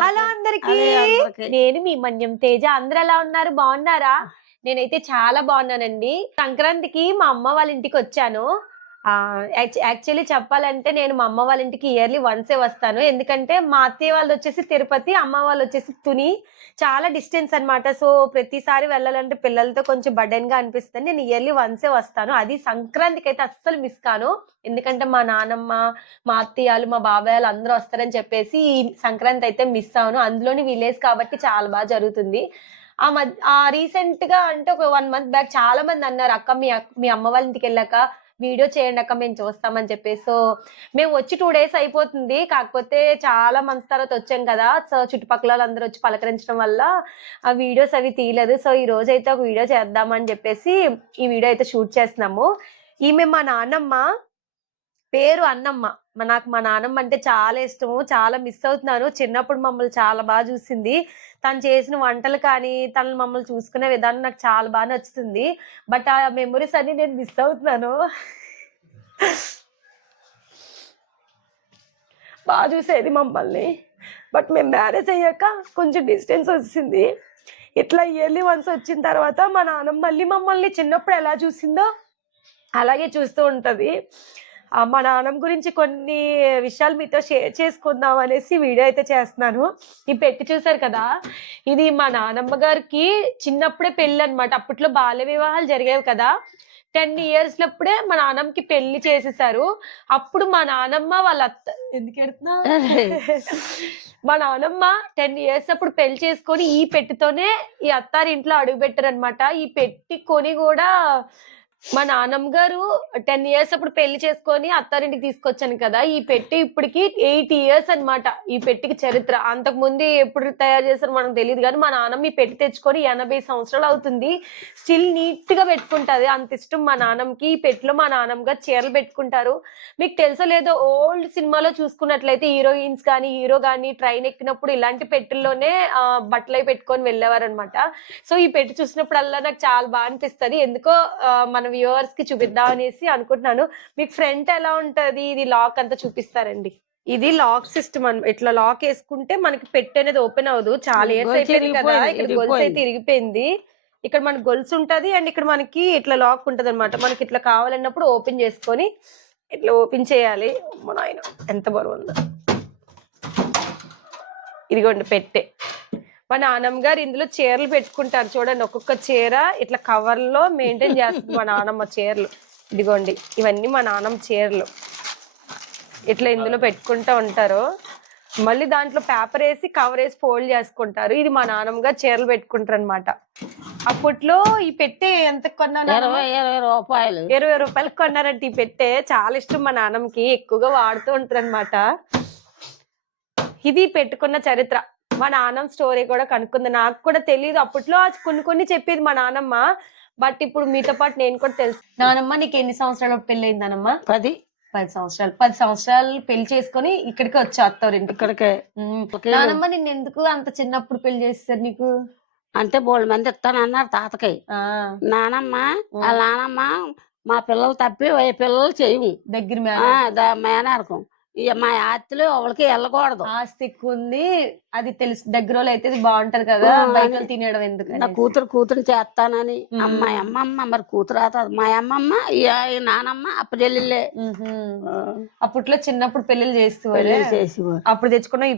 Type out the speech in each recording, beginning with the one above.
Hello అందరికి. నేను మీ మన్యం తేజ. అందరు ఎలా ఉన్నారు? బాగున్నారా? నేనైతే చాలా బాగున్నానండి. సంక్రాంతికి మా అమ్మ వాళ్ళ ఇంటికి వచ్చాను. యాక్చువల్లీ చెప్పాలంటే నేను మా అమ్మ వాళ్ళ ఇంటికి ఇయర్లీ వన్సే వస్తాను. ఎందుకంటే మా అత్తయ్య వాళ్ళు వచ్చేసి తిరుపతి, అమ్మ వాళ్ళు వచ్చేసి తుని. చాలా డిస్టెన్స్ అన్నమాట. సో ప్రతిసారి వెళ్ళాలంటే పిల్లలతో కొంచెం బర్డెన్ గా అనిపిస్తుంది. నేను ఇయర్లీ వన్సే వస్తాను. అది సంక్రాంతికి అయితే అస్సలు మిస్ కాను. ఎందుకంటే మా నానమ్మ, మా అత్తయ్యలు, మా బాబాయ్యలు అందరూ వస్తారని చెప్పేసి ఈ సంక్రాంతి అయితే మిస్ అవును. అందులోని విలేజ్ కాబట్టి చాలా బాగా జరుగుతుంది. రీసెంట్ గా అంటే ఒక 1 మంత్ బ్యాక్ చాలా మంది అన్నారు, అక్క మీ అమ్మ వాళ్ళ ఇంటికి వెళ్ళాక వీడియో చేయండి అక్క, మేము చూస్తామని చెప్పేసి. సో మేము వచ్చి 2 డేస్ అయిపోతుంది. కాకపోతే చాలా మంత్స్ తర్వాత వచ్చాం కదా, సో చుట్టుపక్కల వాళ్ళందరూ వచ్చి పలకరించడం వల్ల ఆ వీడియోస్ అవి తీయలేదు. సో ఈ రోజు అయితే ఒక వీడియో చేద్దామని చెప్పేసి ఈ వీడియో అయితే షూట్ చేస్తున్నాము. ఈమె మా నాన్నమ్మ, పేరు అన్నమ్మ. నాకు మా నాన్నమ్మ అంటే చాలా ఇష్టము. చాలా మిస్ అవుతున్నాను. చిన్నప్పుడు మమ్మల్ని చాలా బాగా చూసింది. తను చేసిన వంటలు కానీ, తను మమ్మల్ని చూసుకునే విధానం నాకు చాలా బాగా నచ్చుతుంది. బట్ ఆ మెమరీస్ అన్ని నేను మిస్ అవుతున్నాను. బాగా చూసేది మమ్మల్ని. బట్ మేము మ్యారేజ్ అయ్యాక కొంచెం డిస్టెన్స్ వచ్చింది. ఇట్లా ఇయర్లీ వన్స్ వచ్చిన తర్వాత మా నాన్నమ్మ మళ్ళీ మమ్మల్ని చిన్నప్పుడు ఎలా చూసిందో అలాగే చూస్తూ ఉంటది. మా నాన్నమ్మ గురించి కొన్ని విషయాలు మీతో షేర్ చేసుకుందాం అనేసి వీడియో అయితే చేస్తున్నాను. ఈ పెట్టి చూసారు కదా, ఇది మా నాన్నమ్మ గారికి చిన్నప్పుడే పెళ్ళి అనమాట. అప్పట్లో బాల్య వివాహాలు జరిగేవి కదా. 10 years లప్పుడే మా నాన్నమ్మకి పెళ్లి చేసేసారు. అప్పుడు మా నాన్నమ్మ వాళ్ళ అత్త ఎందుకు ఎడుతున్నా మా నాన్నమ్మ 10 years అప్పుడు పెళ్లి చేసుకొని ఈ పెట్టితోనే ఈ అత్తారింట్లో అడుగు పెట్టారు అనమాట. ఈ పెట్టి కొని కూడా మా నాన్నమ్మ గారు 10 years అప్పుడు పెళ్లి చేసుకొని అత్తారింటికి తీసుకొచ్చాను కదా. ఈ పెట్టి ఇప్పటికి 8 years అన్నమాట. ఈ పెట్టికి చరిత్ర. అంతకు ముందు ఎప్పుడు తయారు చేశారో మనకు తెలియదు, కానీ మా నాన్నమ్మ ఈ పెట్టి తెచ్చుకొని 80 సంవత్సరాలు అవుతుంది. స్టిల్ నీట్ గా పెట్టుకుంటది. అంత ఇష్టం మా నాన్నమ్మకి. ఈ పెట్టిలో మా నాన్నమ్మ గారు చీరలు పెట్టుకుంటారు. మీకు తెలుసో లేదో, ఓల్డ్ సినిమాలో చూసుకున్నట్లయితే హీరోయిన్స్ కానీ హీరో కానీ ట్రైన్ ఎక్కినప్పుడు ఇలాంటి పెట్టెల్లోనే బట్టలు పెట్టుకొని వెళ్ళేవారు అనమాట. సో ఈ పెట్టి చూసినప్పుడల్లా నాకు చాలా బాగా అనిపిస్తుంది. ఎందుకో మన వ్యూవర్స్ కి చూపిద్దాం అనేసి అనుకుంటున్నాను. మీకు ఫ్రంట్ ఎలా ఉంటది, ఇది లాక్ అంతా చూపిస్తారండి. ఇది లాక్ సిస్టమ్ అని. ఇట్లా లాక్ వేసుకుంటే మనకి పెట్టి అనేది ఓపెన్ అవ్వదు. చాలా ఇయర్స్ అయిపోయింది కదా. ఇక్కడ గొలుసు అయితే ఇరిగిపోయింది. ఇక్కడ మనకి గొలుసు ఉంటది అండ్ ఇక్కడ మనకి ఇట్లా లాక్ ఉంటది అనమాట. మనకి ఇట్లా కావాలన్నప్పుడు ఓపెన్ చేసుకొని ఇట్లా ఓపెన్ చేయాలి. మన ఆయన ఎంత బరువు ఉందో. ఇదిగోండి పెట్టే. మా నాన్నమ్మ గారు ఇందులో చీరలు పెట్టుకుంటారు చూడండి. ఒక్కొక్క చీర ఇట్లా కవర్ లో మెయింటైన్ చేస్తుంది మా నాన్నమ్మ చీరలు. ఇదిగోండి ఇవన్నీ మా నాన్నమ్మ చీరలు. ఇట్లా ఇందులో పెట్టుకుంటూ ఉంటారు. మళ్ళీ దాంట్లో పేపర్ వేసి కవర్ వేసి ఫోల్డ్ చేసుకుంటారు. ఇది మా నాన్నమ్మ గారు చీరలు పెట్టుకుంటారు అనమాట. అప్పట్లో ఈ పెట్టే ఎంత కొన్నాను? 20 రూపాయలు. 20 రూపాయలకు కొన్నారంటే ఈ పెట్టే. చాలా ఇష్టం మా నాన్నమ్మకి. ఎక్కువగా వాడుతూ ఉంటారు అనమాట. ఇది పెట్టుకున్న చరిత్ర. మా నాన్నమ్మ స్టోరీ కూడా కనుక్కుంది. నాకు కూడా తెలియదు అప్పట్లో. కొన్ని చెప్పేది మా నాన్నమ్మ. బట్ ఇప్పుడు మీతో పాటు నేను కూడా తెలుసు. నానమ్మ నీకు ఎన్ని సంవత్సరాలు పెళ్లి అయిందనమ్మా? 10 సంవత్సరాలు. 10 సంవత్సరాలు పెళ్లి చేసుకొని ఇక్కడికి వచ్చా అత్తవారింటి. ఇక్కడికే. నానమ్మ నిన్ను ఎందుకు అంత చిన్నప్పుడు పెళ్లి చేస్తారు నీకు? అంటే బోల్డ్ మంది ఇస్తానన్నారు తాతకి. నానమ్మ వాళ్ళ నానమ్మ మా పిల్లలు తప్పి పిల్లలు చేయము దగ్గర మేనరకం. మా ఆస్తిలో ఎవరికి వెళ్ళకూడదు. ఆస్తి ఎక్కువ ఉంది అది తెలుసు. దగ్గర అయితే బాగుంటది కదా, బయట తినేయడం ఎందుకు. నా కూతురు చేస్తానని అమ్మాయి అమ్మమ్మ మరి కూతురు అవుతుంది. మా అమ్మమ్మ నానమ్మ అప్పచెల్లెళ్ళే. అప్పట్లో చిన్నప్పుడు పెళ్లిళ్ళు చేసేవారు. అప్పుడు తెచ్చుకున్నా ఈ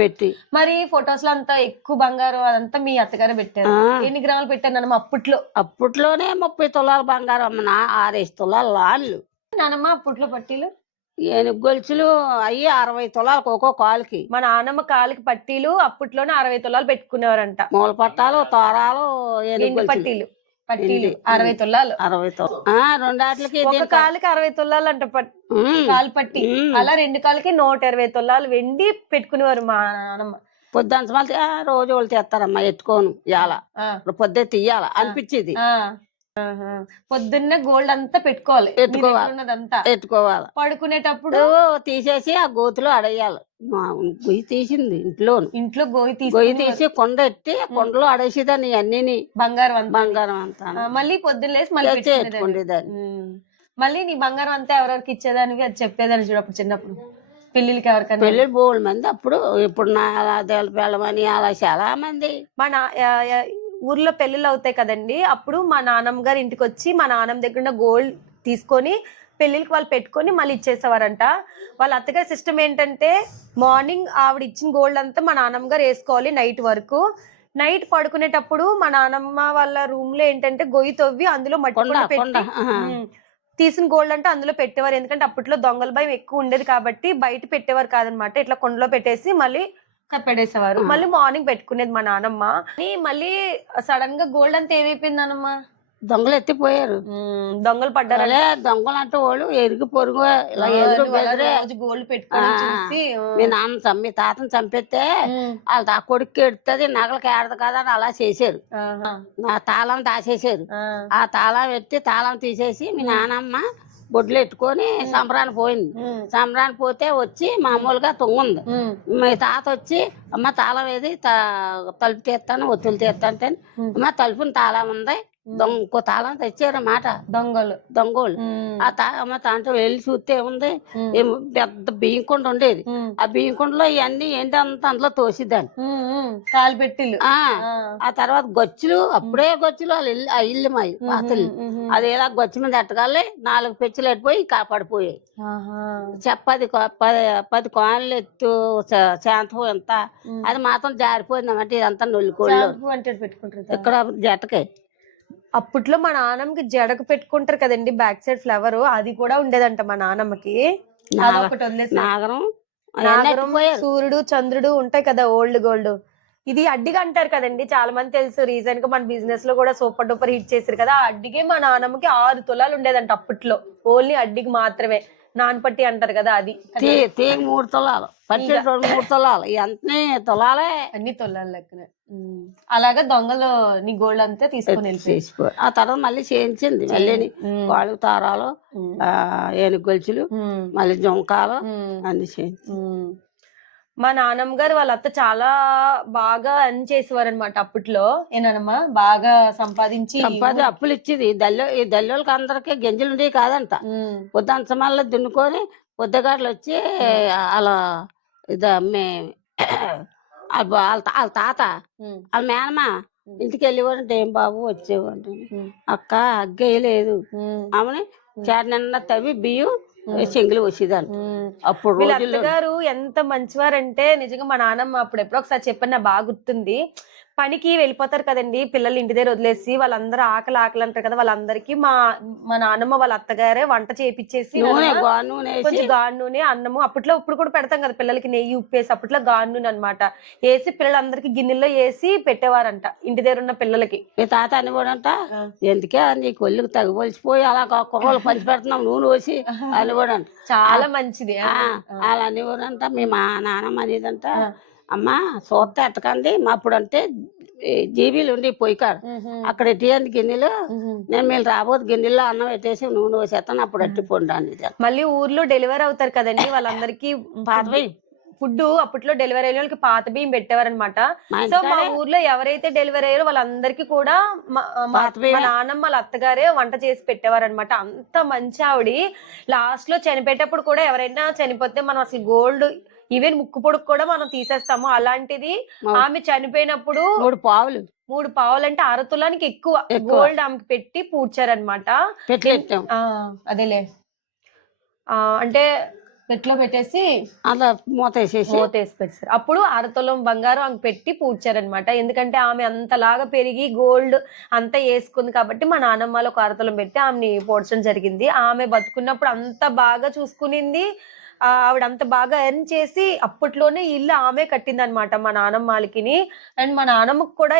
పెట్టి. మరి ఫొటోస్ లో అంతా ఎక్కువ బంగారం అదంతా మీ అత్తగారే పెట్టారు. ఎన్ని గ్రాములు పెట్టారు నానమ్మ అప్పట్లోనే 30 తులాలు బంగారం అమ్మ. 6 తులాలు లాళ్ళు నానమ్మ. అప్పట్లో పట్టీలు గొలుసులు అయ్యి 60 తులాలకు ఒక్కో కాలుకి. మా నాన్నమ్మ కాలుకి పట్టీలు అప్పట్లోనే 60 తులాలు పెట్టుకునేవారంట. మూల పట్టాలు తోరాలు పట్టీలు 60 తులాలు. 60 తులాలు. రెండాట్లకి ఒక కాలుకి 60 తులాలు అంట కాలు పట్టి. అలా 2 కాళ్ళకి 120 తులాలు వెండి పెట్టుకునేవారు మా నాన్నమ్మ. పొద్దుంత మళ్ళీ రోజు వాళ్ళు తెస్తారమ్మా. ఎత్తుకోను ఇవాళ పొద్దు తీయాల అనిపించేది. పొద్దున్నే గోల్డ్ అంతా పెట్టుకోవాలి. ఎత్తుకోవాలి. పడుకునేటప్పుడు తీసేసి ఆ గోతులో అడేయాలి. గొయ్యి తీసింది ఇంట్లో గొయ్యి తీసి కొండ ఎట్టి కొండలో అడేసేదాన్ని అన్ని బంగారం అంతా. మళ్ళీ పొద్దున్న లేసి మళ్ళీ ఎత్తుకుండేదాన్ని. మళ్ళీ నీ బంగారం అంతా ఎవరెవరికి ఇచ్చేదానికి అది చెప్పేదాన్ని చూడప్పుడు చిన్నప్పుడు. పెళ్ళిళ్ళకి ఎవరికైనా పెళ్లి బోళ్ళు మంది అప్పుడు. ఇప్పుడు నా వెళ్ళమని అలా చాలా మంది. మన ఊర్లో పెళ్ళిళ్ళు అవుతాయి కదండి, అప్పుడు మా నాన్నమ్మ గారి ఇంటికి వచ్చి మా నాన్నమ్మ దగ్గర ఉన్న గోల్డ్ తీసుకొని పెళ్ళిళ్ళకి వాళ్ళు పెట్టుకొని మళ్ళీ ఇచ్చేసేవారంట. వాళ్ళ అత్తగారి సిస్టమ్ ఏంటంటే మార్నింగ్ ఆవిడ ఇచ్చిన గోల్డ్ అంతా మా నాన్నమ్మ గారు వేసుకోవాలి నైట్ వరకు. నైట్ పడుకునేటప్పుడు మా నాన్నమ్మ వాళ్ళ రూమ్ లో ఏంటంటే గొయ్యి తవ్వి అందులో మట్టి కొండ కుండ కొండ పెట్టి తీసిన గోల్డ్ అంటే అందులో పెట్టేవారు. ఎందుకంటే అప్పట్లో దొంగల భయం ఎక్కువ ఉండేది కాబట్టి బయట పెట్టేవారు కాదనమాట. ఇట్లా కొండలో పెట్టేసి మళ్ళీ కప్పెడేసేవారు. మళ్ళీ మార్నింగ్ పెట్టుకునేది మా నాన్నమ్మ. మళ్ళీ సడన్ గా గోల్డ్ అంతా ఏమైపోయింది నానమ్మ? దొంగలు ఎత్తిపోయారు. దొంగలు పడ్డారు. దొంగలు అంటే వాళ్ళు ఎరుగు పొరుగు ఇలా ఎదురు బెదిరే గోల్డ్ పెట్టుకొని చూసి మీ నాన్న మీ తాతను చంపేస్తే వాళ్ళ కొడుకు ఎడుతుంది నగలకి ఏడదు కదా అని అలా చేశారు. నా తాళం దాచేసారు. ఆ తాళం ఎత్తి తాళం తీసేసి మీ నాన్నమ్మ బొడ్లు ఎట్టుకొని సంబరాన్ని పోయింది. సంబరాన్ని పోతే వచ్చి మామూలుగా తొంగుంది. మీ తాత వచ్చి అమ్మ తాళం ఏది తలుపు తీస్తాను ఒత్తులు తీస్తాంటే అమ్మ తలుపుని తాళం ఉంది ఇంకో తాళం తెచ్చారు మాట దొంగోళ్ళు. ఆ అమ్మ తాంటో వెళ్ళి చూస్తే ఏముంది పెద్ద బియ్యం కుండ ఉండేది. ఆ బియ్యం కుండలో ఇవన్నీ ఏంటి అంత అందులో తోసిద్దాన్ని కాలు పెట్టిల్లు. ఆ తర్వాత గొచ్చులు అప్పుడే గొచ్చులు ఆ ఇల్లు మాయి పాతలు అది ఇలా గొచ్చు మీద ఎట్టగాలి 4 పెచ్చులు ఎట్టిపోయి కాపాడిపోయాయి. 10 కాయలు ఎత్తు శాంతం ఎంత అది మాత్రం జారిపోయిందన్నమాట. ఇదంతా నొల్లుకోళ్ళు ఇక్కడ జటకే. అప్పట్లో మా నాన్నమ్మకి జడకు పెట్టుకుంటారు కదండి బ్యాక్ సైడ్ ఫ్లవర్, అది కూడా ఉండేదంట మా నాన్నమ్మకి. నాగరం సూర్యుడు చంద్రుడు ఉంటాయి కదా ఓల్డ్ గోల్డ్. ఇది అడ్డిగా అంటారు కదండి, చాలా మంది తెలుసు. రీసెంట్ గా మన బిజినెస్ లో కూడా సూపర్ డూపర్ హిట్ చేశారు కదా. ఆ అడ్డిగే మా నాన్నమ్మకి 6 తులాలు ఉండేదంట అప్పట్లో. ఓన్లీ అడ్డికి మాత్రమే. నాన్పట్టి అంటారు కదా అది. 3 తులాలు పట్టి 3 తులాలు అన్ని తులాలే అన్ని తులాలు లెక్కనే. అలాగా దొంగలు నీ గోల్డ్ అంతా తీసుకొని ఆ తర్వాత మళ్ళీ చేయించింది. మళ్ళీ వాళ్ళు తారాలు ఏనుగు గొలుసులు మళ్ళీ జొంకాలు అన్ని చేయించి. మా నాన్నమ్మ గారు వాళ్ళ అత్త చాలా బాగా అన్ని చేసేవారు అనమాట అప్పట్లో. ఏనమ్మా బాగా సంపాదించి అప్పులు ఇచ్చేది. ఈ దళ్ళోళ్ళకి అందరికి గింజలు ఉండేవి కాదంట. పొద్దంచమల్ల దున్నుకొని పొద్దుగాడలు వచ్చి అలా ఇది వాళ్ళ తాత వాళ్ళ మేనమా ఇంటికి వెళ్ళేవాడంటే ఏం బాబు వచ్చేవాడు అక్క అగ్గేయలేదు ఆమెని చేట నిండా తవ్వి బియ్యం చెంగులు వచ్చేదాన్ని. అప్పుడు వీళ్ళగారు ఎంత మంచివారంటే నిజంగా మా నాన్నమ్మ అప్పుడు ఎప్పుడో ఒకసారి చెప్పని నాకు బాగా గుర్తుంది. పనికి వెళ్ళిపోతారు కదండి పిల్లలు ఇంటి దగ్గర వదిలేసి, వాళ్ళందరూ ఆకలి అంటారు కదా, వాళ్ళందరికీ మా నాన్నమ్మ వాళ్ళ అత్తగారే వంట చేపిచ్చేసి కొంచెం గాను నూనె అన్నము అప్పట్లో ఇప్పుడు కూడా పెడతాం కదా పిల్లలకి నెయ్యి ఉప్పేసి, అప్పట్లో గాను నూనె అనమాట వేసి పిల్లలందరికీ గిన్నెల్లో వేసి పెట్టేవారంట ఇంటి దగ్గర ఉన్న పిల్లలకి. మీ తాత అనివాడంట ఎందుకే నీ కొల్లుకు తగ్గిపోలిసిపోయి అలా కుర్రోళ్ళు పంచి పెడుతున్నాం నూనె వేసి అనివాడంట. చాలా మంచిది అలా అనివాడంట. మీ మా నాన్నమ్మ అనేదంట అమ్మా చూస్తే ఎట్టకండి మా అప్పుడు అంటే జీబీలు ఉండి పొయ్యికాడ అక్కడ ఎట్టి గిన్నెలు నేను మీరు రాబోతు గిన్నెల్లో అన్నం పెట్టేసి నూనె వేసేస్తాను అప్పుడు అట్టి పొండాను. మళ్ళీ ఊర్లో డెలివరీ అవుతారు కదండి వాళ్ళందరికీ పాత ఫుడ్ అప్పట్లో డెలివరీ అయిన వాళ్ళకి పాత బియ్యం పెట్టేవారనమాట. సో మా ఊర్లో ఎవరైతే డెలివరీ అయ్యారో వాళ్ళందరికీ కూడా మా నాన్నమ్మ వాళ్ళ అత్తగారే వంట చేసి పెట్టేవారనమాట. అంత మంచి ఆవిడ. లాస్ట్ లో చనిపోయేటప్పుడు కూడా ఎవరైనా చనిపోతే మనం అసలు గోల్డ్ ఈవెన్ ముక్కు పొడుకు కూడా మనం తీసేస్తాము. అలాంటిది ఆమె చనిపోయినప్పుడు 3 పావులు అంటే 6 తులానికి ఎక్కువ గోల్డ్ ఆమెకి పెట్టి పూడ్చారనమాట. అదేలే అంటే పెట్లో పెట్టేసి అలా మూత వేసి పెట్టారు. అప్పుడు 6 తులం బంగారం ఆమె పెట్టి పూడ్చారనమాట. ఎందుకంటే ఆమె అంతలాగా పెరిగి గోల్డ్ అంతా వేసుకుంది కాబట్టి మా నాన్నమ్మలో ఒక 6 తులం పెట్టి ఆమెని పోడ్చడం జరిగింది. ఆమె బతుకున్నప్పుడు అంత బాగా చూసుకునింది. ఆవిడ అంత బాగా ఎర్న్ చేసి అప్పట్లోనే ఇల్లు ఆమె కట్టింది అనమాట మా నాన్నమ్మ వాళ్ళకిని. అండ్ మా నాన్నమ్మకి కూడా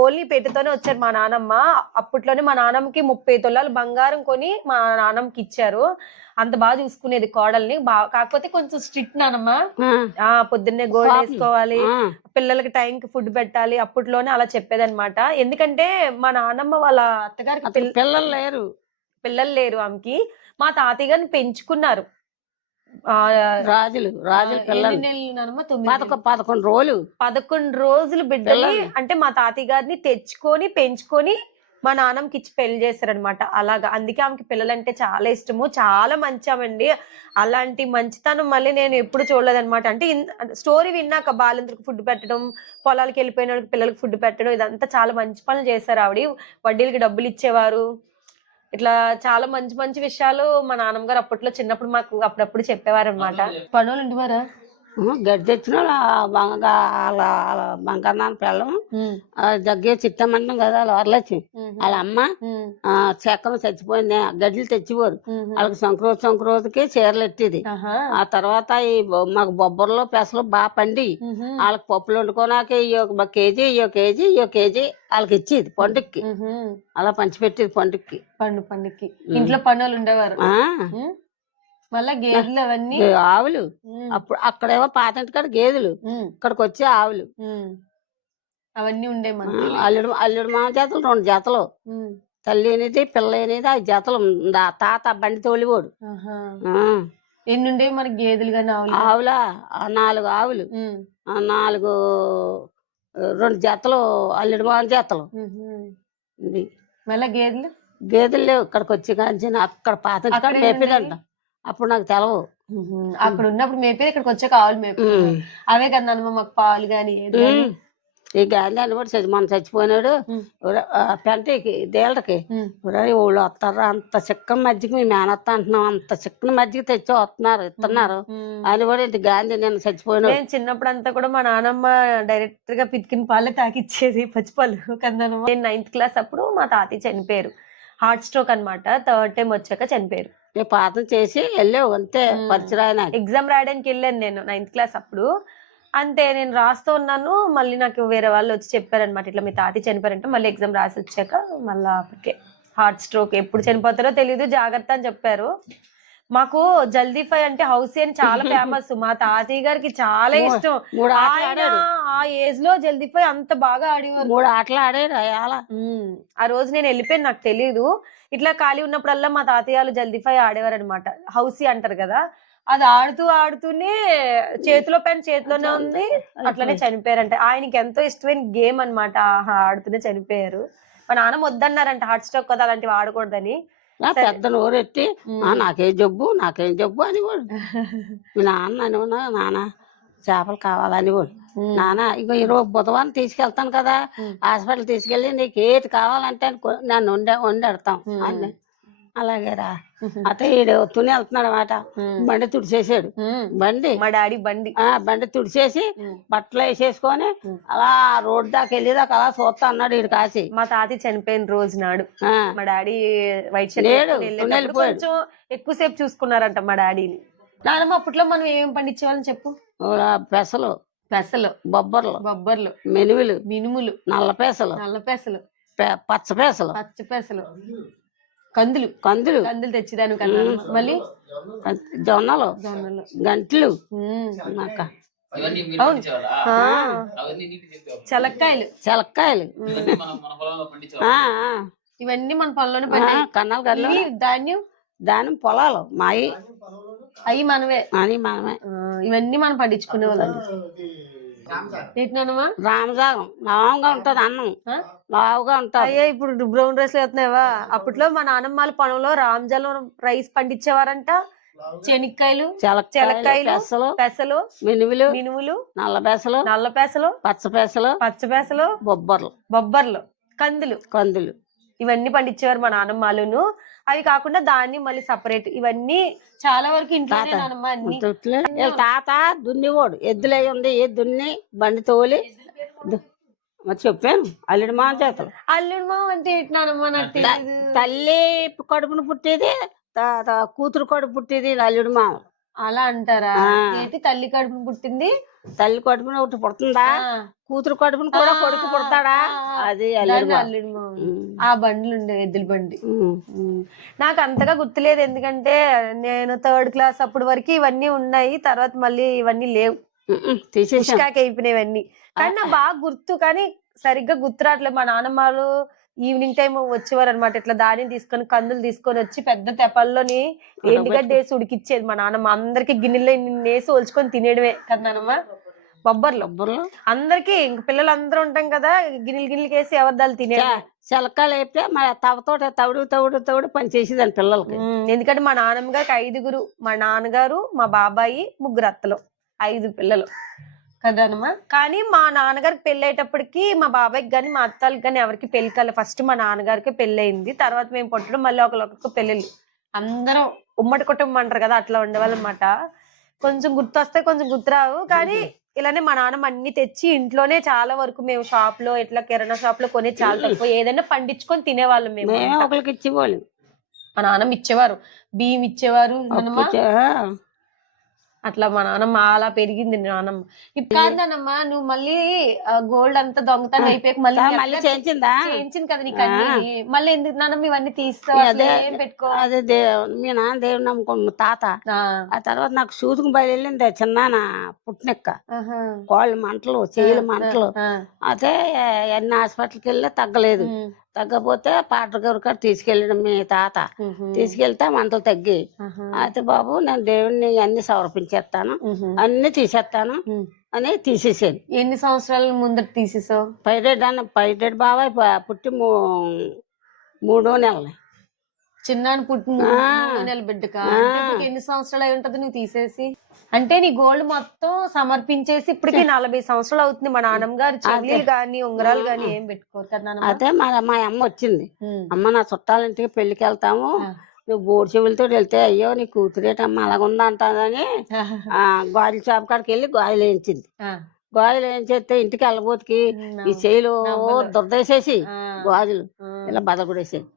ఓన్లీ పెట్టితోనే వచ్చారు మా నాన్నమ్మ. అప్పట్లోనే మా నాన్నమ్మకి 30 తులాలు బంగారం కొని మా నాన్నమ్మకి ఇచ్చారు. అంత బాగా చూసుకునేది కోడల్ని. కాకపోతే కొంచెం స్ట్రిక్ట్ నానమ్మ. పొద్దున్నే గోల్డ్ వేసుకోవాలి, పిల్లలకి టైంకి ఫుడ్ పెట్టాలి. అప్పట్లోనే అలా చెప్పేది అనమాట. ఎందుకంటే మా నాన్నమ్మ వాళ్ళ అత్తగారికి పిల్లలు లేరు ఆమెకి. మా తాతయ్య గారిని పెంచుకున్నారు. రాజులు 11 రోజులు బిడ్డలు అంటే మా తాతయ్య గారిని తెచ్చుకొని పెంచుకొని మా నాన్నమ్మకి ఇచ్చి పెళ్లి చేశారనమాట. అలాగా అందుకే ఆమెకి పిల్లలంటే చాలా ఇష్టము, చాలా మంచామండి. అలాంటి మంచితనం మళ్ళీ నేను ఎప్పుడు చూడలేదనమాట. అంటే స్టోరీ విన్నాక బాలింతలకు ఫుడ్ పెట్టడం, పొలాలకు వెళ్ళిపోయిన పిల్లలకి ఫుడ్ పెట్టడం, ఇదంతా చాలా మంచి పనులు చేశారు ఆవిడ. వడ్డీలకి డబ్బులు ఇచ్చేవారు. ఇట్లా చాలా మంచి మంచి విషయాలు మా నాన్నమ్మ గారు అప్పట్లో చిన్నప్పుడు మాకు అప్పుడప్పుడు చెప్పేవారు అనమాట. పనులు ఉండేవారా? గడ్డి తెచ్చిన బంగారు నాన్న పిల్లం దగ్గర చిట్టమంటాం కదా వరలచ్చి వాళ్ళ అమ్మ చెక్కను చచ్చిపోయింది. గడ్డలు తెచ్చిపోరు వాళ్ళకి సంక్రోతికి చీరలు ఎట్టేది. ఆ తర్వాత ఈ మాకు బొబ్బర్లో పెసలు బాగా పండి వాళ్ళకి పప్పులు వండుకోనాక ఇయ్యో కేజీ వాళ్ళకి ఇచ్చేది పండుగకి. అలా పంచిపెట్టేది పండుగకి. పండుగకి ఇంట్లో పనులు ఉండేవారు. మళ్ళా గేదెలు అవన్నీ ఆవులు అప్పుడు అక్కడేమో పాతంటి కాడ గేదెలు, ఇక్కడికి వచ్చే ఆవులు అవన్నీ ఉండే. అల్లుడు మామ జతలు 2 జతలు, తల్లి అనేది పిల్ల అనేది 5 జతలు. తాత బండి తోలిపోడు. ఎన్ని ఉండేవి మనకి గేదెలు కానీ ఆవులా? 4 ఆవులు, 2 జతలు అల్లుడు మామ జతలు. మళ్ళా గేదెలు లేవు ఇక్కడికి వచ్చి కానీ అక్కడ పాతంటి కాడ మేపేదంట. అప్పుడు నాకు తెలవు. అక్కడ ఉన్నప్పుడు మేపేది, ఇక్కడికి వచ్చాక ఆవులు మేపే అవే కదా మాకు పాలు గాని. ఈ గాంధీ అని కూడా మనం చచ్చిపోయినాడు పెంటకి దేళ్ళకి ఊళ్ళో వస్తారా అంత చిక్కని మజ్జిగ మీ మేనత్త అంటున్నాం, అంత చిక్కని మజ్జిగ తెచ్చి ఇస్తున్నారు అని కూడా ఇంటి గాంధీ నేను చచ్చిపోయినాడు. నేను చిన్నప్పుడు అంతా కూడా మా నాన్నమ్మ డైరెక్ట్ గా పితికిన పాలే తాకిచ్చేది, పచ్చిపాలు కన్నానమ్మ. నేను 9th క్లాస్ అప్పుడు మా తాతయ్య చనిపోయారు. హార్ట్ స్ట్రోక్ అనమాట. 3rd టైం వచ్చాక చనిపోయారు. పాతం చేసి వెళ్ళావు అంతే. పరిచయం ఎగ్జామ్ రాయడానికి వెళ్ళాను నేను 9th క్లాస్ అప్పుడు. అంతే నేను రాస్తూ ఉన్నాను. మళ్ళీ నాకు వేరే వాళ్ళు వచ్చి చెప్పారనమాట, ఇట్లా మీ తాతయ్య చనిపోయారంటే. మళ్ళీ ఎగ్జామ్ రాసి వచ్చాక మళ్ళీ అప్పటికే హార్ట్ స్ట్రోక్, ఎప్పుడు చనిపోతారో తెలియదు, జాగ్రత్త అని చెప్పారు. మాకు జల్దీ ఫై అంటే హౌసీ అని చాలా ఫేమస్. మా తాతయ్య గారికి చాలా ఇష్టం. ఆ ఏజ్ లో జల్దీ ఫై అంత బాగా ఆడేవారు. 3 ఆటలు ఆడాడు. ఆ రోజు నేను వెళ్ళిపోయాను, నాకు తెలీదు. ఇట్లా ఖాళీ ఉన్నప్పుడల్లా మా తాతయ్యలు జల్దీ ఫై ఆడేవారు అనమాట. హౌసీ అంటారు కదా, అది ఆడుతూనే చేతిలో పెన్ చేతిలోనే ఉంది, అట్లనే చనిపోయారంట. ఆయనకి ఎంతో ఇష్టమైన గేమ్ అనమాట, ఆడుతూనే చనిపోయారు. మా నాన్న వద్దన్నారంట, హార్ట్ స్ట్రోక్ కదా అలాంటివి ఆడకూడదని. పెద్ద నోరెత్తి నాకేం జబ్బు అని వాడు. మీ నాన్న చేపలు కావాలని వాడు. నాన్న ఇగో ఈరోజు బుధవారం తీసుకెళ్తాను కదా హాస్పిటల్ తీసుకెళ్ళి నీకు ఏది కావాలంటే నన్ను వండెడతాం అని. అలాగేరా అతే ఈడు తుని వెళ్తున్నాడు అనమాట. బండి తుడిచేసాడు. మా డాడీ బండి తుడిచేసి బట్టలు వేసేసుకొని అలా రోడ్ దాకా వెళ్ళేదాకా అలా చూస్తా అన్నాడు ఈడు కాసి. మా తాతయ్య చనిపోయిన రోజు నాడు మా డాడీ వైట్ షర్ట్ కొంచెం ఎక్కువసేపు చూసుకున్నారంట మా డాడీని. నానమ్మ అప్పట్లో మనం ఏమేమి పండించేవాళ్ళని చెప్పు. పెసలు, బొబ్బర్లు, మినుములు, నల్ల పెసలు, పచ్చ పెసలు, కందులు తెచ్చిదాను కదా. మళ్ళీ జొన్నలు, గంటలు, చలక్కాయలు ఇవన్నీ మన పొలంలోనే పండి. కన్నాలు గర్లు, ధాన్యం పొలాలు మాయి, అవి మనమే. ఇవన్నీ మనం పండించుకునే వాళ్ళం. రామజాగం లావుగా ఉంటది, అన్నం లావుగా ఉంటది. అయ్యే ఇప్పుడు బ్రౌన్ రైస్ వేస్తున్నావా? అప్పట్లో మా నాన్నమ్మ పొలంలో రామజాలం రైస్ పండించేవారంట. శనక్కాయలు, చెలక్కాయలు, పెసలు, మినుములు, నల్ల పెసలు, పచ్చ పెసలు, బొబ్బర్లు, కందులు ఇవన్నీ పండించేవారు మా నాన్నమ్మలును. అవి కాకుండా దాన్ని మళ్ళీ సపరేట్ ఇవన్నీ చాలా వరకు ఇంట్లోనే నానమ్మ అన్ని. తాత దున్నివాడు, ఎద్దులై ఉంది, ఏ దున్ని బండి తోలి చెప్పాను. అల్లుడు మామ చేతలు. అల్లుడు మామ అంటే ఏంటి నానమ్మ? నాకు తెలియదు. తల్లి కడుపును పుట్టేది, కూతురు కడుపు పుట్టేది అల్లుడు మామ. అలా అంటారా? ఏంటి తల్లి కడుపును పుట్టింది, తల్లి కడుపున ఒకటి పుడుతుందా, కూతురు కడుపును కూడా కొడుకు పుడతాడా, అది అల్లుడు మామ. ఆ బండ్లు ఉండే ఎద్దుల బండి. నాకు అంతగా గుర్తులేదు, ఎందుకంటే నేను 3rd క్లాస్ అప్పటి వరకు ఇవన్నీ ఉన్నాయి. తర్వాత మళ్ళీ ఇవన్నీ లేవు, తీసేసాక అయిపోయినవన్నీ. కానీ నాకు బాగా గుర్తు, కానీ సరిగ్గా గుర్తు రావట్లేదు. మా నాన్నమ్మలు ఈవినింగ్ టైం వచ్చేవారు అనమాట. ఇట్లా దానిని తీసుకొని కందులు తీసుకొని వచ్చి పెద్ద తెపల్లోని ఎండుగడ్డ వేసి ఉడికిచ్చేది మా నాన్నమ్మ. అందరికి గిన్నెల్లో వేసి ఒలుచుకొని తినేయడమే కదా నానమ్మ. బొబ్బర్లు అందరికి ఇంక పిల్లలు అందరూ ఉంటాం కదా, గిన్నెలకి వేసి ఎవరిదాలు తినే. చిలకలు వేపితే మరి తవ్వతోట తవుడు పని చేసేదాన్ని పిల్లలకి. ఎందుకంటే మా నాన్నమ్మ గారికి 5గురు, మా నాన్నగారు, మా బాబాయి, 3 అత్తలు, 5 పిల్లలు కదనమ్మా. కానీ మా నాన్నగారికి పెళ్లి అయ్యేటప్పటికి మా బాబాయ్కి కానీ మా అత్తలకి కానీ ఎవరికి పెళ్లి కాలేదు. ఫస్ట్ మా నాన్నగారికి పెళ్లి అయింది, తర్వాత మేము పుట్టడం, మళ్ళీ ఒకరికి పెళ్ళిళ్ళు. అందరం ఉమ్మడి కుటుంబం అంటారు కదా, అట్లా ఉండేవాళ్ళు అనమాట. కొంచెం గుర్తొస్తాయి, కొంచెం గుర్తురావు. కానీ ఇలానే మా నాన్నమ్మ అన్ని తెచ్చి ఇంట్లోనే చాలా వరకు మేము షాప్ లో ఇట్లా కిరాణా షాప్ లో కొనే చాలా తక్కువ, ఏదైనా పండించుకొని తినేవాళ్ళం మేము. ఒకరికి ఇచ్చేవాళ్ళు, మా నాన్నమ్మ ఇచ్చేవారు, బియ్యం ఇచ్చేవారు. అట్లా మా నాన్నమ్మ అలా పెరిగింది నాన్నమ్మ. ఇప్పుడు కాదనమ్మా, నువ్వు మళ్ళీ గోల్డ్ అంతా దొంగతనం అయిపోయాక మళ్ళీ చేయించింది కదా నీకు అన్ని, మళ్ళీ ఎందుకు నాన్నమ్మ ఇవన్నీ తీస్తావు, ఏం పెట్టుకో? అదే మీ నాన్న దేవుడు నమ్ముకోండి తాత. ఆ తర్వాత నాకు సూదుకు బయలుదేరింది చిన్నాన్న పుట్టినెక్క, కోళ్ళ మంటలు, చెయ్యిల మంటలు. అదే ఎన్ని హాస్పిటల్కి వెళ్ళి తగ్గలేదు. తగ్గపోతే పాటర్ గారు కాడ తీసుకెళ్ళడం మీ తాత, తీసుకెళ్తే మంటలు తగ్గాయి. అయితే బాబు నేను దేవుడిని అన్ని సమర్పించేస్తాను, అన్ని తీసేస్తాను అని తీసేసాను. ఎన్ని సంవత్సరాల ముందర తీసేసావు? పైడెడ్ బాబాయ్ పుట్టి 3వ నెల, చిన్నాన్ని పుట్టి 3వ నెల బిడ్డకా? ఎన్ని సంవత్సరాలు అయి ఉంటది నువ్వు తీసేసి? అంటే నీ గోల్డ్ మొత్తం సమర్పించేసి ఇప్పటికి 40 సంవత్సరాలు అవుతుంది. మా నాన్నమ్మ గారు చెవులీలు గాని ఉంగరాలు గాని ఏం పెట్టుకోరు కదా. అదే మా అమ్మ వచ్చింది, అమ్మ నా చుట్టాల ఇంటికి పెళ్లికి వెళ్తాము, నువ్వు బోర్డు చెవులతో వెళ్తే అయ్యో నీ కూతురేటమ్మ అలాగుందా అంటానని గాజుల షాప్ కాడికి వెళ్ళి గాజులు వేయించింది. గాజులు వేయించేస్తే ఇంటికి వెళ్ళబోతుకి ఈ చేయిలు దురదేసేసి గాజులు ఇలా బదలగొడేసేది.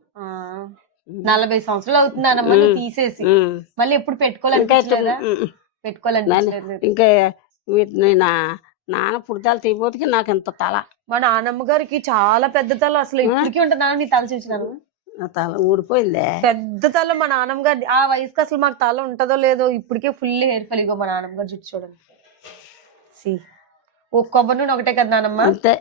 40 సంవత్సరాలు అవుతుంది అన్నమ్మ నువ్వు తీసేసి, మళ్ళీ ఎప్పుడు పెట్టుకోవాలనిపించలేదా? ఇంకా నాన్న పుడతాలు తీయబోతుకి నాకు ఇంత తల. మా నాన్నమ్మ గారికి చాలా పెద్ద తల, అసలు ఇప్పటికీ ఉంటుంది. నీ తల చూసినాను, తల ఊడిపోయిందే, పెద్ద తల. మా నాన్నమ్మ గారి ఆ వయసుకి అసలు మాకు తల ఉంటుందో లేదో, ఇప్పటికే ఫుల్ హెయిర్ ఫాల్. ఇగో మా నాన్నమ్మ గారు జుట్టు చూడండి, ఓ కొబ్బరి నూనె ఒకటే కదా నాన్నమ్మ, అంతే.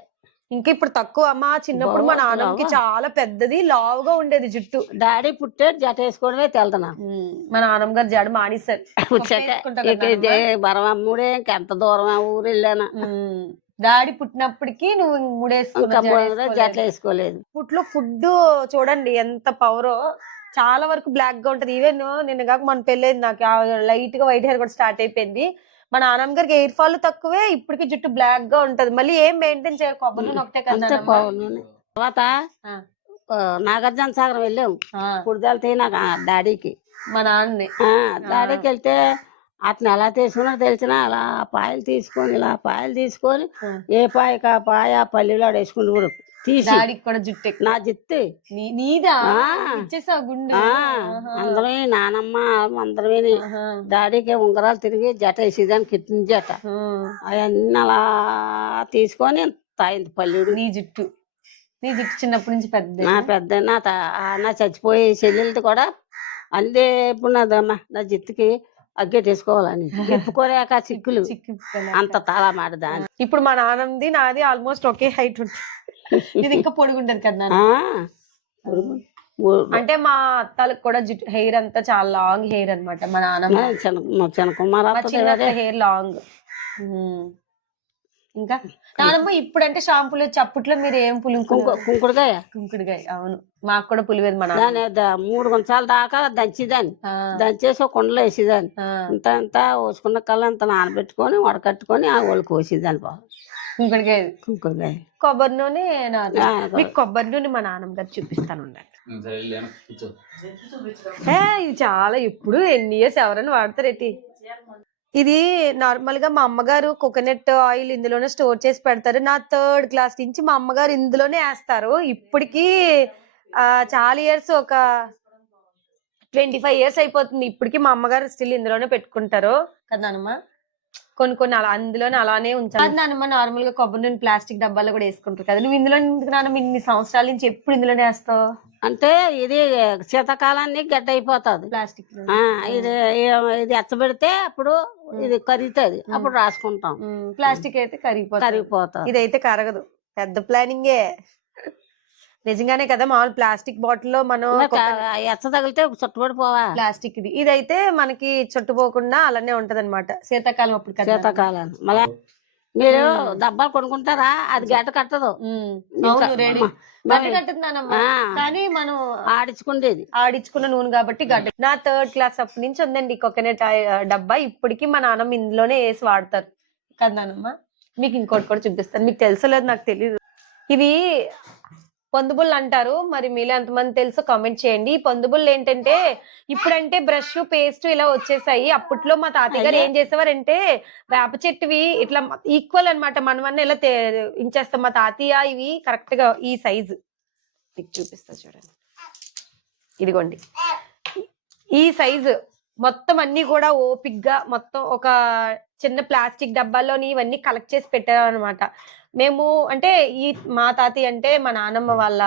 ఇంకా ఇప్పుడు తక్కువ. అమ్మా చిన్నప్పుడు మా నాన్నమ్మకి చాలా పెద్దది లావుగా ఉండేది జుట్టు. డాడీ పుట్టాడు జట వేసుకోవడమే తెలదనా. మా నాన్నమ్మ గారు జడ మానేశారు. బరమమ్ముడే ఇంకెంత దూరం ఊరు వెళ్ళాను. డాడీ పుట్టినప్పటికి నువ్వు ముడేసుకున్నావు, జట వేసుకోలేదు. పుట్లో ఫుడ్ చూడండి ఎంత పవరో, చాలా వరకు బ్లాక్ గా ఉంటది. ఈవెన్ నిన్న కాక మన పెళ్ళైంది, నాకు లైట్ గా వైట్ హెయిర్ కూడా స్టార్ట్ అయిపోయింది. మా నాన్నమ్మ గారికి హెయిర్ ఫాల్ తక్కువే, ఇప్పటికి జుట్టు బ్లాక్ గా ఉంటది. మళ్ళీ ఏం మెయింటైన్ చేయాలి, కొబ్బరి నూనె ఒకటే కదా. తర్వాత నాగార్జున సాగరం వెళ్ళాము పుడిదాలతో నాకు డాడీకి, మా నాన్నని. డాడీకి వెళ్తే అతను ఎలా తీసుకున్నా తెలిసిన అలా పాయలు తీసుకొని ఇలా పాయలు తీసుకొని ఏ పాయక పాయ పల్లిలో వేసుకుని కూడా తీసి కూడా జుట్టు నా జుట్టు నీదా ఇచ్చేసావు గుండె. అందరమే నానమ్మ అందరమే డాడీకి ఉంగరాలు తిరిగి జట వేసేదాన్ని కిట్టిన జట అవన్నీ అలా తీసుకొని తాయింది పల్లెడు. నీ జుట్టు చిన్నప్పటి నుంచి పెద్ద నా చచ్చిపోయే చెల్లెలది కూడా అందే. ఇప్పుడు నాదమ్మా నా జుట్టుకి అగ్గెట్టేసుకోవాలని చెప్పుకోలేక చిక్కులు అంత తాళా మాట దాన్ని. ఇప్పుడు మా నాన్నది నాది ఆల్మోస్ట్ ఒకే హైట్ ఉంటుంది, ఇది ఇంకా పొడుగుంటది కదా. అంటే మా అత్తలకు కూడా హెయిర్ అంతా చాలా లాంగ్ హెయిర్ అనమాట. మా నాన్నమ్మ చిన్న హెయిర్ లాంగ్. ఇంకా నానమ్మ ఇప్పుడు అంటే షాంపూలు వచ్చి, అప్పట్లో మీరు ఏం కుంకుడుకాయ అవును మాకు కూడా పులివేది. మన 3 గుంచాల దాకా దంచేదాన్ని, దంచేసి ఒక కుండలో వేసేదాన్ని. ఇంత పోసుకున్న కల్లా ఇంత నానబెట్టుకొని వడకట్టుకొని ఆ వాళ్ళు కోసేదాన్ని. బాబు కుంకుడుకాయ కొబ్బరి నూనె. మీకు కొబ్బరి నూనె మా నాన్నమ్మ గారు చూపిస్తాను. ఇది చాలా ఎప్పుడు ఎన్ని ఇయర్స్ ఎవరైనా వాడతారేటి. ఇది నార్మల్ గా మా అమ్మగారు కోకోనట్ ఆయిల్ ఇందులోనే స్టోర్ చేసి పెడతారు. నా 3rd క్లాస్ నుంచి మా అమ్మగారు ఇందులోనే వేస్తారు. ఇప్పటికి చాలా ఇయర్స్, ఒక 25 ఇయర్స్ అయిపోతుంది. ఇప్పటికి మా అమ్మగారు స్టిల్ ఇందులోనే పెట్టుకుంటారు కదా నాన్నమ్మ. కొన్ని అలా అందులోనే అలానే ఉంచాలి నాన్నమ్మ. నార్మల్ గా కొబ్బరి నూనె ప్లాస్టిక్ డబ్బాలో కూడా వేసుకుంటారు కదా, నువ్వు ఇందులో ఎందుకు నాన్నమ్మ ఇన్ని సంవత్సరాల నుంచి ఎప్పుడు ఇందులోనే వేస్తావు? అంటే ఇది శీతాకాలాన్ని గడ్డ అయిపోతుంది ప్లాస్టిక్. ఇది ఎచ్చబెడితే అప్పుడు ఇది కరుగుతుంది, అప్పుడు రాసుకుంటాం. ప్లాస్టిక్ అయితే కరిగిపోతుంది, ఇదైతే కరగదు. పెద్ద ప్లానింగే నిజంగానే కదా. మామూలు ప్లాస్టిక్ బాటిల్ లో మనం ఎచ్చ తగిలితే చుట్టుపడిపోవా ప్లాస్టిక్. ఇదైతే మనకి చుట్టుపోకుండా అలానే ఉంటది అనమాట శీతాకాలం. అప్పుడు శీతాకాలం మళ్ళీ మీరు డబ్బాలు కొనుక్కుంటారా అది గడ్డ కట్టదు అవును రెడీ అమ్మ, గడ్డ కట్టుతున్నానమ్మా ఆ. కానీ మనం ఆడించుకుండేది ఆడించుకున్న నూనె కాబట్టి గడ్డ. నా 3rd క్లాస్ అప్పటి నుంచి ఉందండి కోకోనట్ డబ్బా. ఇప్పటికి మా నాన్నమ్మ ఇందులోనే వేసి వాడతారు కదా నానమ్మ. మీకు ఇంకోటి కూడా చూపిస్తాను, మీకు తెలుసలేదు నాకు తెలీదు. ఇది పొందుబుల్ అంటారు, మరి మీలో ఎంతమంది తెలుసో కామెంట్ చేయండి. ఈ పొందుబుల్ ఏంటంటే ఇప్పుడంటే బ్రష్ పేస్ట్ ఇలా వచ్చేసాయి. అప్పట్లో మా తాతయ్య గారు ఏం చేసేవారంటే వేప చెట్టువి ఇట్లా ఈక్వల్ అన్నమాట, మనమన్నా ఇలా ఇంచేస్తాం. మా తాతయ్య ఇవి కరెక్ట్ గా ఈ సైజు మీకు చూపిస్తా చూడండి, ఇదిగోండి ఈ సైజు మొత్తం అన్ని కూడా ఓపిక్ గా మొత్తం ఒక చిన్న ప్లాస్టిక్ డబ్బాల్లోని ఇవన్నీ కలెక్ట్ చేసి పెట్టారు అనమాట. మేము అంటే ఈ మా తాతయ్య అంటే మా నాన్నమ్మ వాళ్ళ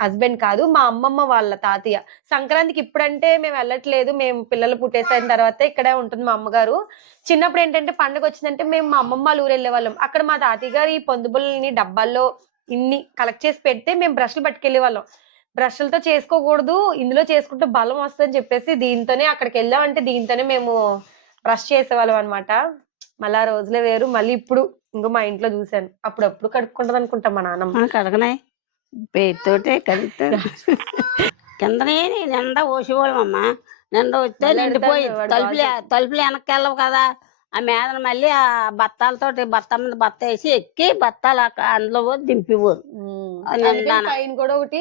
హస్బెండ్ కాదు, మా అమ్మమ్మ వాళ్ళ తాతయ్య. సంక్రాంతికి ఇప్పుడంటే మేము వెళ్ళట్లేదు, మేము పిల్లలు పుట్టేసిన తర్వాత ఇక్కడే ఉంటుంది మా అమ్మగారు. చిన్నప్పుడు ఏంటంటే పండుగ వచ్చిందంటే మేము మా అమ్మమ్మ వాళ్ళ ఊరు వెళ్ళే వాళ్ళం. అక్కడ మా తాతయ్య గారు ఈ పొందుబుల్ని డబ్బాల్లో ఇన్ని కలెక్ట్ చేసి పెడితే మేము బ్రష్లు పట్టుకెళ్లే వాళ్ళం. బ్రష్లతో చేసుకోకూడదు, ఇందులో చేసుకుంటే బలం వస్తుందని చెప్పేసి దీంతోనే అక్కడికి వెళ్ళామంటే దీంతోనే మేము బ్రష్ చేసేవాళ్ళం అనమాట. మళ్ళీ ఆ రోజులే వేరు. మళ్ళీ ఇప్పుడు ఇంకో మా ఇంట్లో చూసాను, అప్పుడప్పుడు కడుక్కుంటది అనుకుంటా మా నాన్నమ్మ. కడగనాయి పేరుతోటే కడుగుతా కిందనే నిండా పోసేవాళ్ళం అమ్మ. నిండా వస్తే నిండిపోయి తలుపులు వెనక్కి వెళ్ళవు కదా, ఆ మీద మళ్ళీ ఆ బత్తాలతోటి బత్త మీద బత్త వేసి ఎక్కి బత్తాలు అందులో పోయి దింపిపోరు. పైన కూడా ఒకటి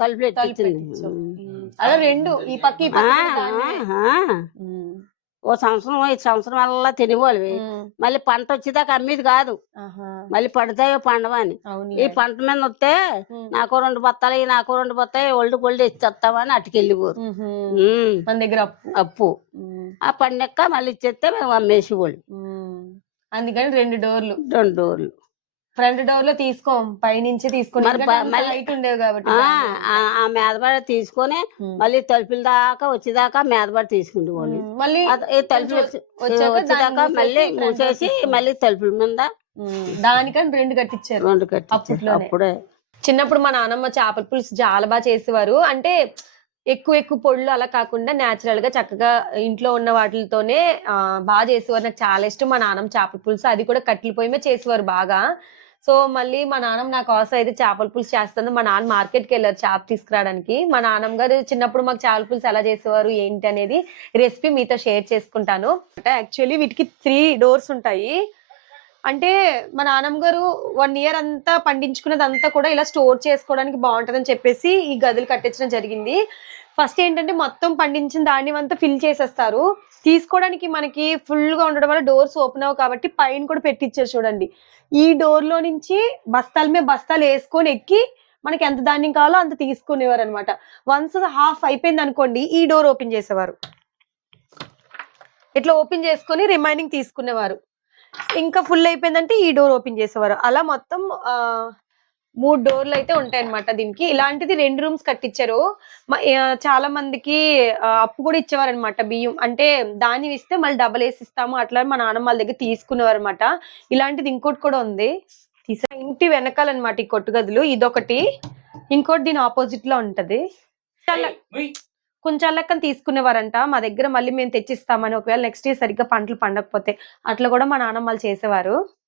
తలుపులు ఎట్టించింది అలా రెండు ఈ పక్క ఈ పక్క. ఓ సంవత్సరం 5 సంవత్సరం వల్ల తినేవాళ్ళు. మళ్ళీ పంట వచ్చేదాకా అమ్మేది కాదు, మళ్ళీ పడతాయో పండవని. ఈ పంట మీద వస్తే నాకు 2 బత్తాలు నాకు 2 బత్తాయి ఒళ్ళు కొళ్ళు ఇచ్చేస్తామని అటుకెళ్ళిపోరు. మన దగ్గర అప్పు ఆ పండక్క మళ్ళీ ఇచ్చేస్తే మేము అమ్మేసేవాళ్ళు. అందుకని 2 డోర్లు 2 డోర్లు. ఫ్రంట్ డోర్ లో తీసుకోం, పైనుంచి తీసుకొని ఉండేవి కాబట్టి ఆ మేదబడి తీసుకొని మళ్ళీ తలుపుల దాకా వచ్చేదాకా మేదబడి తీసుకుంటేవాళ్ళు. మళ్ళీ తలుపులు వచ్చేదాకా మళ్ళీ మూసేసి మళ్ళీ తలుపుల మీద దానికని 2 కట్టించారు. 2 కట్టించారు అప్పుడే. చిన్నప్పుడు మా నాన్నమ్మ చేపల పులుసు చాలా బాగా చేసేవారు. అంటే ఎక్కువ పొడులు అలా కాకుండా నేచురల్ గా చక్కగా ఇంట్లో ఉన్న వాటితోనే బాగా చేసేవారు. నాకు చాలా ఇష్టం మా నాన్నమ్మ చేపల పులుసు, అది కూడా కట్టెల పొయ్యి మీద చేసేవారు బాగా. సో మళ్ళీ మా నాన్నమ్మ నా కోసం అయితే చేపల పులుసు చేస్తుంది. మా నాన్న మార్కెట్కి వెళ్ళారు చేప తీసుకురావడానికి. మా నాన్నమ్మ గారు చిన్నప్పుడు మాకు చేపల పులుసు ఎలా చేసేవారు ఏంటి అనేది రెసిపీ మీతో షేర్ చేసుకుంటాను. యాక్చువల్లీ వీటికి 3 డోర్స్ ఉంటాయి. అంటే మా నాన్నమ్మ గారు 1 ఇయర్ అంతా పండించుకున్నదంతా కూడా ఇలా స్టోర్ చేసుకోవడానికి బాగుంటుందని చెప్పేసి ఈ గదులు కట్టించడం జరిగింది. ఫస్ట్ ఏంటంటే మొత్తం పండించిన ధాన్యం అంతా ఫిల్ చేసేస్తారు. తీసుకోవడానికి మనకి ఫుల్ గా ఉండడం వల్ల డోర్స్ ఓపెన్ అవ్వవు కాబట్టి పైన కూడా పెట్టించారు చూడండి. ఈ డోర్ లో నుంచి బస్తాల మీద బస్తాలు వేసుకొని ఎక్కి మనకి ఎంత ధాన్యం కావాలో అంత తీసుకునేవారు అనమాట. వన్స్ హాఫ్ అయిపోయింది అనుకోండి ఈ డోర్ ఓపెన్ చేసేవారు, ఇట్లా ఓపెన్ చేసుకొని రిమైనింగ్ తీసుకునేవారు. ఇంకా ఫుల్ అయిపోయిందంటే ఈ డోర్ ఓపెన్ చేసేవారు. అలా మొత్తం 3 డోర్లు అయితే ఉంటాయన్నమాట దీనికి. ఇలాంటిది 2 రూమ్స్ కట్టించారు. చాలా మందికి అప్పు కూడా ఇచ్చేవారు అనమాట. బియ్యం అంటే ధాన్యం ఇస్తే మళ్ళీ డబల్ వేసి ఇస్తాము అట్లా మా నాన్నమ్మ వాళ్ళ దగ్గర తీసుకునేవారు అనమాట. ఇలాంటిది ఇంకోటి కూడా ఉంది, ఇంటి వెనకాలన్నమాట ఈ కొట్టు గదులు. ఇదొకటి, ఇంకోటి దీని ఆపోజిట్ లో ఉంటది. కొంచెం లెక్కన తీసుకునేవారంట మా దగ్గర. మళ్ళీ మేము తెచ్చిస్తామని, ఒకవేళ నెక్స్ట్ ఇయర్ సరిగ్గా పంటలు పండకపోతే అట్లా కూడా మా నాన్నమ్మ వాళ్ళు చేసేవారు.